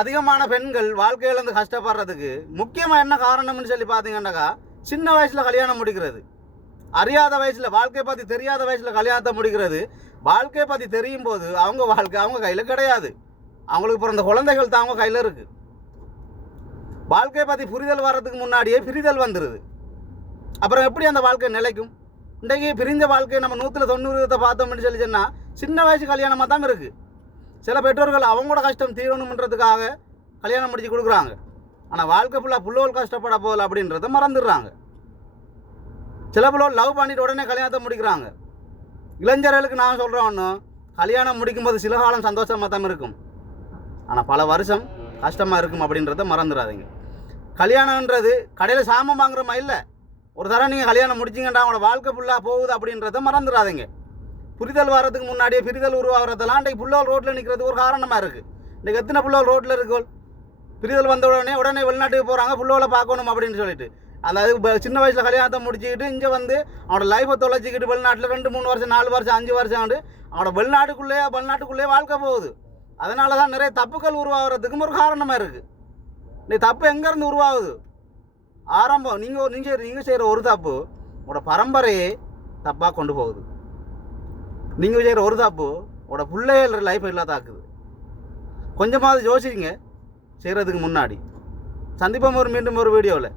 அதிகமான பெண்கள் வாழ்க்கையிலேருந்து கஷ்டப்படுறதுக்கு முக்கியமாக என்ன காரணம்னு சொல்லி பார்த்தீங்கன்னாக்கா சின்ன வயசில் கல்யாணம் முடிக்கிறது, அறியாத வயசில் வாழ்க்கையை பற்றி தெரியாத வயசில் கல்யாணத்தை முடிக்கிறது. வாழ்க்கையை பற்றி தெரியும் போது அவங்க வாழ்க்கை அவங்க கையில் கிடையாது, அவங்களுக்கு பிறந்த குழந்தைகள் தான் அவங்க கையில் இருக்குது. வாழ்க்கையை பற்றி புரிதல் வர்றதுக்கு முன்னாடியே பிரிதல் வந்துடுது. அப்புறம் எப்படி அந்த வாழ்க்கை நிலைக்கும்? இன்றைக்கு பிரிஞ்ச வாழ்க்கையை நம்ம 190 பார்த்தோம்னு சொல்லி சொன்னால் சின்ன வயசு கல்யாணமாக தான் இருக்குது. சில பெற்றோர்கள் அவங்களோட கஷ்டம் தீரணுன்றதுக்காக கல்யாணம் முடிச்சு கொடுக்குறாங்க. ஆனால் வாழ்க்கை ஃபுல்லாக புள்ளோல் கஷ்டப்பட போகல அப்படின்றத மறந்துடுறாங்க. சில பிள்ளை லவ் பண்ணிட்டு உடனே கல்யாணத்தை முடிக்கிறாங்க. இளைஞர்களுக்கு நான் சொல்கிறேன் ஒன்று, கல்யாணம் முடிக்கும்போது சில காலம் சந்தோஷமாக தான் இருக்கும், ஆனால் பல வருஷம் கஷ்டமாக இருக்கும் அப்படின்றத மறந்துடாதீங்க. கல்யாணன்றது கடையில் சாமான் வாங்குறமா இல்லை, ஒரு தரம் நீங்கள் கல்யாணம் முடிச்சிங்கன்னா அவங்களோட வாழ்க்கை ஃபுல்லாக போகுது அப்படின்றத மறந்துடாதீங்க. புரிதல் வர்றதுக்கு முன்னாடியே பிரிதல் உருவாகிறதெல்லாம் இன்றைக்கு புள்ளோல் ரோட்டில் நிற்கிறதுக்கு ஒரு காரணமாக இருக்குது. இன்றைக்கு எத்தனை புள்ளோல் ரோட்டில் இருக்கோள் பிரிதல் வந்த உடனே வெளிநாட்டுக்கு போகிறாங்க புள்ளோலை பார்க்கணும் அப்படின்னு சொல்லிட்டு. அதாவது சின்ன வயசில் கல்யாணத்தை முடிச்சுக்கிட்டு இங்கே வந்து அவனோட லைஃப்பை தொலைச்சிக்கிட்டு வெளிநாட்டில் 2, 3 வருஷம் 4 வருஷம் 5 வருஷம் ஆண்டு அவனோட வெளிநாட்டுக்குள்ளேயே வாழ்க்கை போகுது. அதனால தான் நிறைய தப்புகள் உருவாகிறதுக்கும் ஒரு காரணமாக இருக்குது. இந்த தப்பு எங்கேருந்து உருவாகுது? ஆரம்பம் நீங்கள் செய்கிற ஒரு தப்பு உங்களோட பரம்பரையே தப்பாக கொண்டு போகுது. நீங்கள் செய்கிற ஒரு தப்பு உங்களோட பிள்ளைகள் லைஃப் இல்லாதாக்குது. கொஞ்சமாவது யோசிங்க செய்கிறதுக்கு முன்னாடி. சந்திப்போம் மீண்டும் ஒரு வீடியோவில்.